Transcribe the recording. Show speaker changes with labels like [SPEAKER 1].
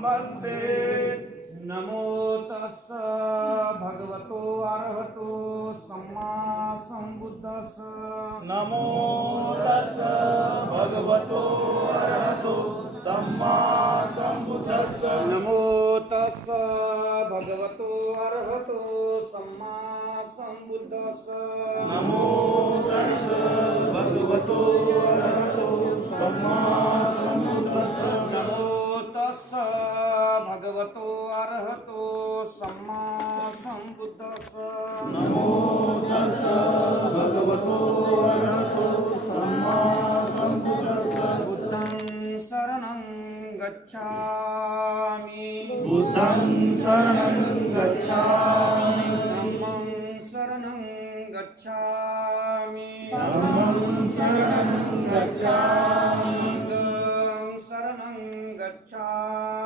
[SPEAKER 1] सम्पत्ते
[SPEAKER 2] नमो तस्स भगवतो अरहतो सम्मा सम्बुद्धस्स
[SPEAKER 1] नमो तस्स भगवतो अरहतो सम्मा सम्बुद्धस्स
[SPEAKER 2] नमो तस्स भगवतो अरहतो सम्मा सम्बुद्धस्स
[SPEAKER 1] नमो भगवतो अर्हतो सम्मा संबुद्धस
[SPEAKER 2] नमो तस्स भगवतो अर्हतो सम्मा संबुद्धस
[SPEAKER 1] बुद्धं शरणं गच्छामि। बुद्धं शरणं गच्छामि।
[SPEAKER 2] धम्मं शरणं गच्छामि।
[SPEAKER 1] धम्मं शरणं गच्छामि।